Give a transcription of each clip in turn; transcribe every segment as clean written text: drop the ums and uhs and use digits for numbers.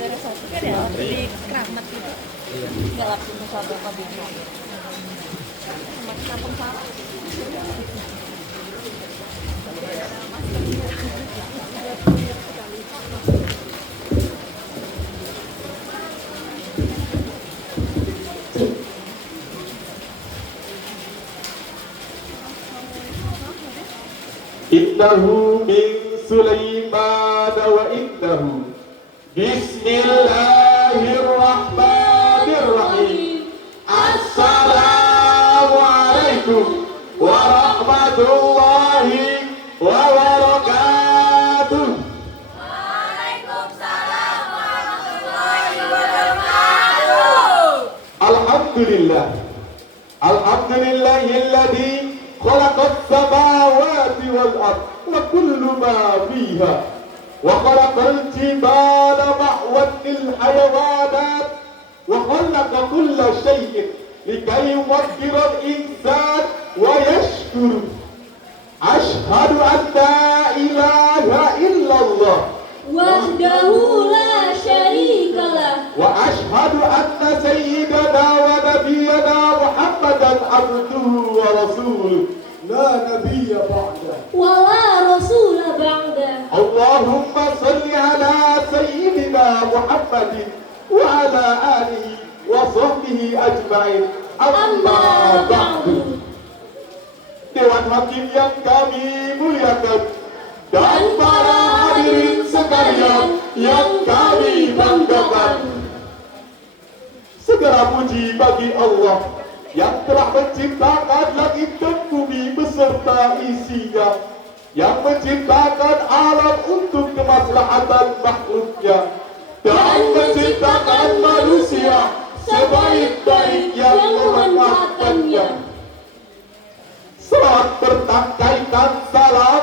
juara satu kan ya di keramat gitu. Iya. Nggak langsung ke satu kabinnya. Sama kampung salah. Innahu min Sulaiman wa innahu Bismillahirrahmanirrahim. Assalamualaikum warahmatullahi wabarakatuh. Waalaikumsalam warahmatullahi wabarakatuh. Alhamdulillah. Alhamdulillahilladzi khalaqas samawati wal ard wa kullu ma fiha wa khalaqal jibala ma'wan lil hayawanat wa khalaqa kulla shay'in likay yuwaqqira al insan wa yashkuru. Ashhadu an la ilaha illallah Wahdahu la syarikalah. wa ashhadu anna sayyidana wa nabiyyana Muhammadan abduhu wa rasuluh la nabiyya ba'da. Wala rasula ba'da. Allahumma salli ala sayyidina Muhammadin wa ala alihi wa sahbihi ajma'in. Amma ba'du. Dewan Hakim yang kami muliakan dan para hadirin sekalian yang kami banggakan, segala puji bagi Allah yang telah menciptakan langit dan bumi beserta isinya, yang menciptakan alam untuk kemaslahatan makhluknya, dan menciptakan manusia sebaik-baik yang memanfaatkannya. Selawat bertangkaikan salam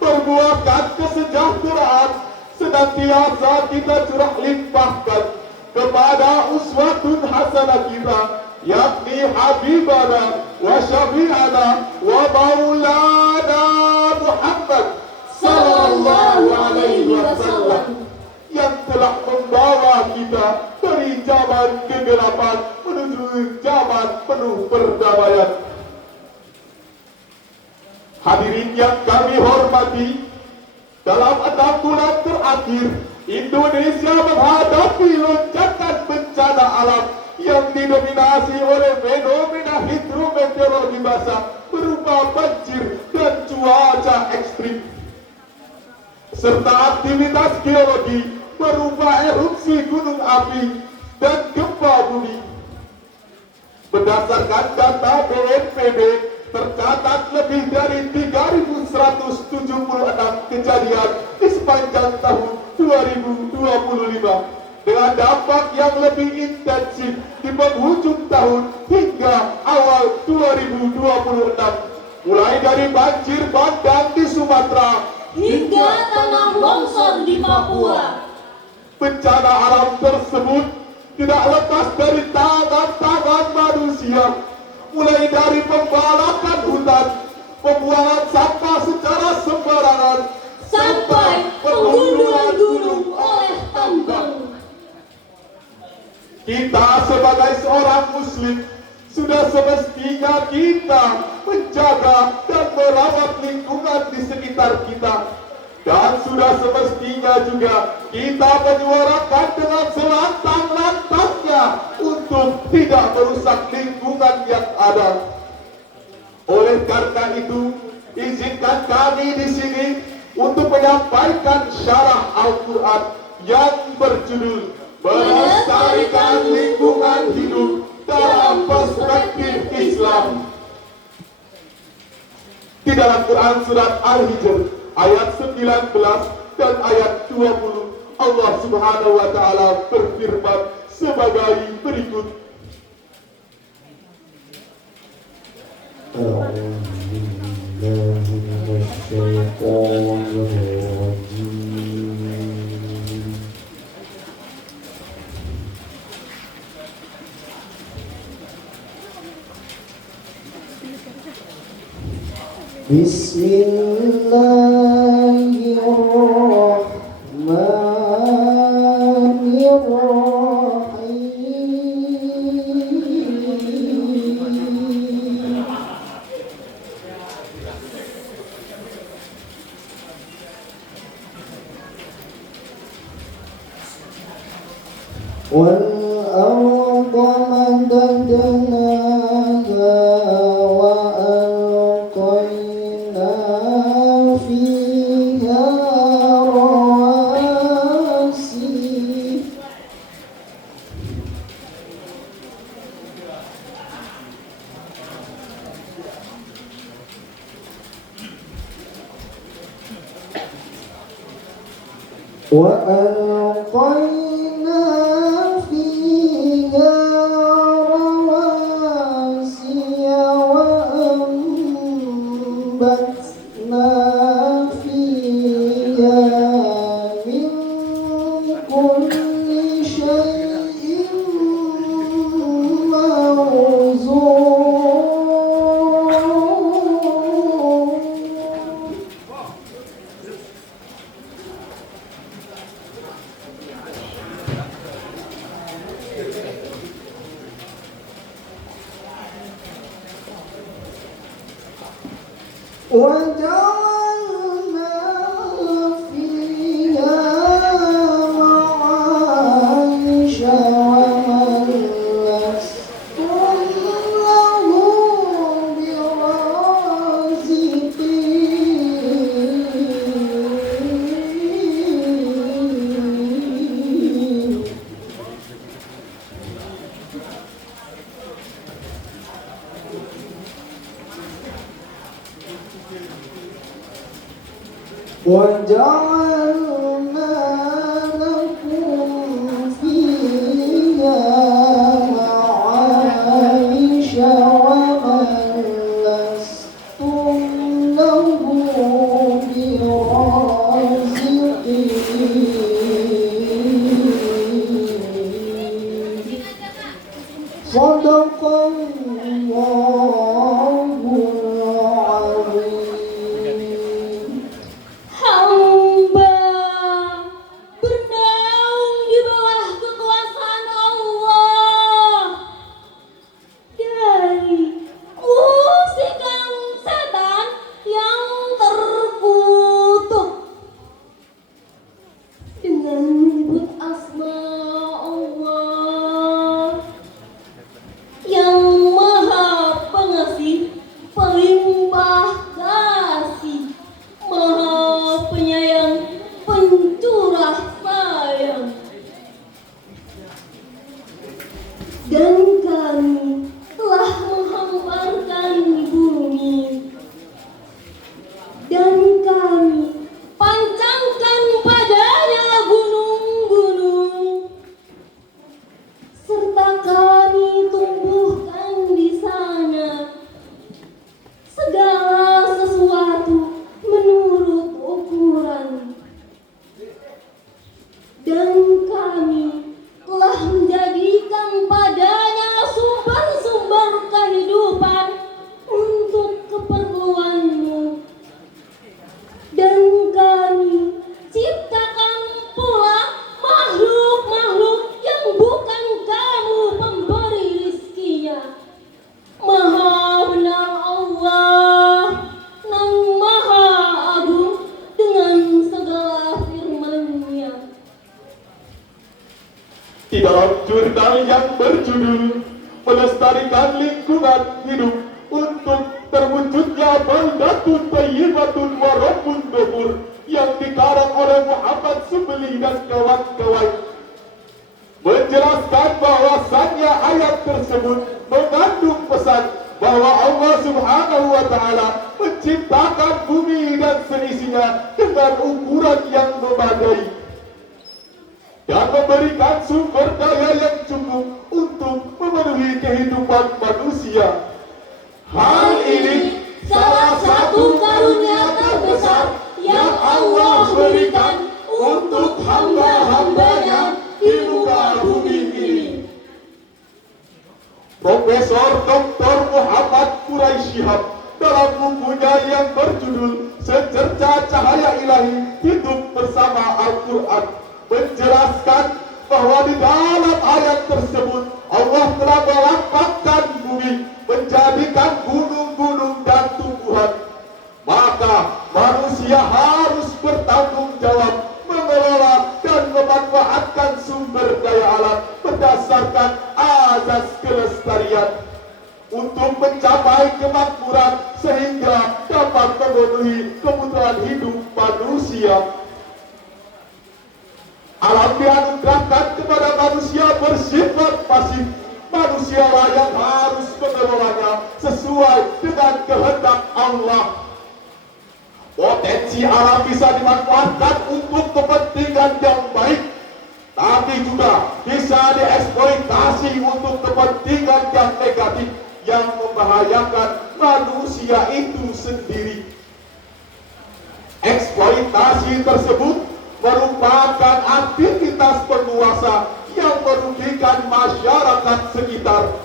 berbuahkan kesejahteraan senantiasa kita curah limpahkan kepada uswatun hasanah kita, yakni Habibana wa Syafi'ana wa Maulana Muhammad sallallahu alaihi wasallam, yang telah membawa kita dari zaman kegelapan menuju zaman penuh perdamaian. Hadirin yang kami hormati, dalam 6 bulan terakhir Indonesia menghadapi lonjakan bencana alam yang didominasi oleh fenomena hidrometeorologi basah berupa banjir dan cuaca ekstrim, serta aktivitas geologi berupa erupsi gunung api dan gempa bumi. Berdasarkan data BNPB, tercatat lebih dari 3.176 kejadian di sepanjang tahun 2025 dengan dampak yang lebih intensif di penghujung tahun hingga awal 2026, mulai dari banjir bandang di Sumatera Hingga tanah longsor di Papua. Bencana alam tersebut tidak lepas dari tangan-tangan manusia, mulai dari pembalakan hutan, pembuangan sampah secara sembarangan, Sampai penggundulan gunung oleh tambang. Kita sebagai seorang muslim sudah semestinya kita menjaga dan merawat lingkungan di sekitar kita, dan sudah semestinya juga kita menyuarakan dengan selantang-lantangnya untuk tidak merusak lingkungan yang ada. Oleh karena itu, izinkan kami di sini untuk menyampaikan syarah Al-Quran yang berjudul Melestarikan Lingkungan Hidup dalam Perspektif Islam. Di dalam Quran surat Al-Hijr ayat 19 dan ayat 20, Allah Subhanahu wa taala berfirman sebagai berikut. Bismillahirrahmanirrahim. والأرض مددناها وألقينا فيها رواسي وألقينا فيها رواسي وأنبتنا فيها من كل شيء موزون وجعلنا فيها معايش ومن لستم له برازقين وجعلنا لكم فيها معايش ومن لستم له برازقين صدق الله العظيم. Hamba bernaung di bawah kekuasaan Allah dari musikan setan yang terkutuk dengan menyebut asma Allah yang maha pengasih, pelimpah kasih, maha penyayang, pencurah sayang. Dan kami telah menghamparkan bumi, dan kami pancangkan padanya gunung-gunung, serta kami tumbuhkan di sana segala sesuatu menurut ukuran. Dan kami telah menjadikan padanya sumber-sumber kehidupan untuk keperluanmu. Dan kami ciptakan pula makhluk-makhluk yang bukan kamu pemberi rizkinya. Maha benar Allah nan maha agung dengan segala firman-Nya. Di dalam jurnal yang berjudul Melestarikan Lingkungan Hidup untuk Terwujudnya Baldatun Thayyibatun wa Rabbun Ghafur yang dikarang oleh Muhammad Subli dan kawan-kawan menjelaskan bahwasannya ayat tersebut mengandung pesan bahwa Allah Subhanahu wa Ta'ala menciptakan bumi dan seisinya dengan ukuran yang memadai dan memberikan sumber daya yang cukup untuk memenuhi kehidupan manusia. Hal ini salah satu karunia terbesar yang Allah berikan untuk hamba-hambanya di muka bumi ini. Profesor Dr. Muhammad Quraisy Shihab dalam bukunya yang berjudul Secerca Cahaya Ilahi Hidup Bersama Al-Quran menjelaskan bahwa di dalam ayat tersebut Allah telah melapangkan bumi, menjadikan gunung-gunung dan tumbuhan. Maka manusia harus bertanggung jawab mengelola dan memanfaatkan sumber daya alam berdasarkan azas kelestarian untuk mencapai kemakmuran sehingga dapat memenuhi kebutuhan hidup manusia. Alam dianugerahkan kepada manusia bersifat pasif. Manusialah yang harus mengelolanya sesuai dengan kehendak Allah. Potensi alam bisa dimanfaatkan untuk kepentingan yang baik, tapi juga bisa dieksploitasi untuk kepentingan yang negatif yang membahayakan manusia itu sendiri. Eksploitasi tersebut merupakan aktivitas penguasa yang merugikan masyarakat sekitar.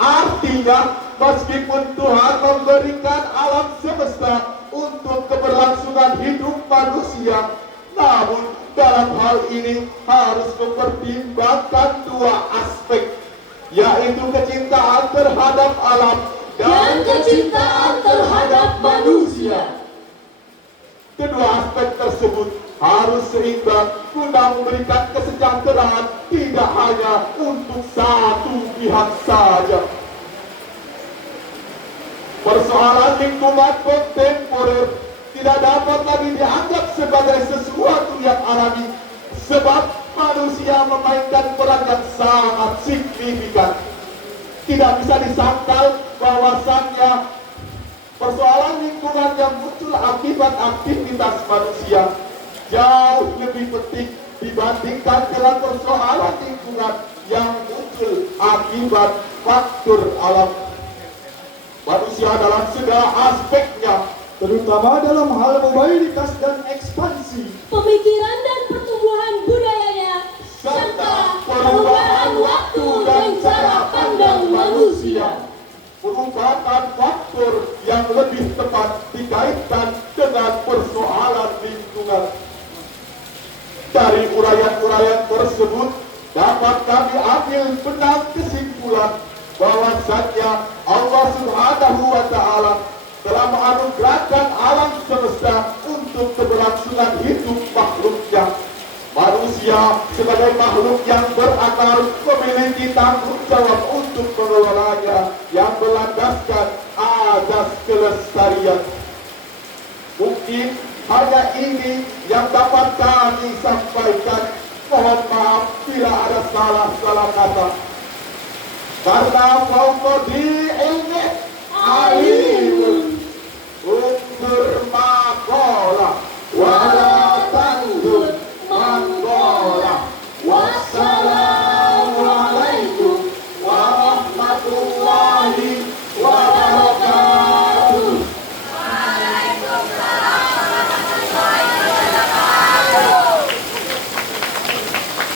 Artinya, meskipun Tuhan memberikan alam semesta untuk keberlangsungan hidup manusia, namun dalam hal ini harus mempertimbangkan dua aspek, yaitu kecintaan terhadap alam dan kecintaan terhadap manusia. Kedua aspek tersebut harus seimbang guna memberikan kesejahteraan tidak hanya untuk satu pihak saja. Persoalan lingkungan kontemporer tidak dapat lagi dianggap sebagai sesuatu yang alami, sebab manusia memainkan peran yang sangat signifikan. Tidak bisa disangkal bahwasannya persoalan lingkungan yang muncul akibat aktivitas manusia jauh lebih penting dibandingkan dengan persoalan lingkungan yang muncul akibat faktor alam. Manusia dalam segala aspeknya, terutama dalam hal mobilitas dan ekspansi, Pemikiran dan pertumbuhan budayanya, serta perubahan waktu dan cara pandang manusia, merupakan faktor yang lebih tepat dikaitkan dengan persoalan lingkungan. Dari uraian-uraian tersebut dapat kami ambil benang kesimpulan bahwasanya Allah Subhanahu wa Ta'ala telah menganugerahkan alam semesta untuk keberlangsungan hidup makhluknya. Manusia sebagai makhluk yang berakal memiliki tanggung jawab untuk mengelolanya yang berlandaskan azas kelestarian. Mungkin hanya ini yang dapat kami sampaikan. Mohon maaf bila ada salah-salah kata. Karena fauqa di ilmi alim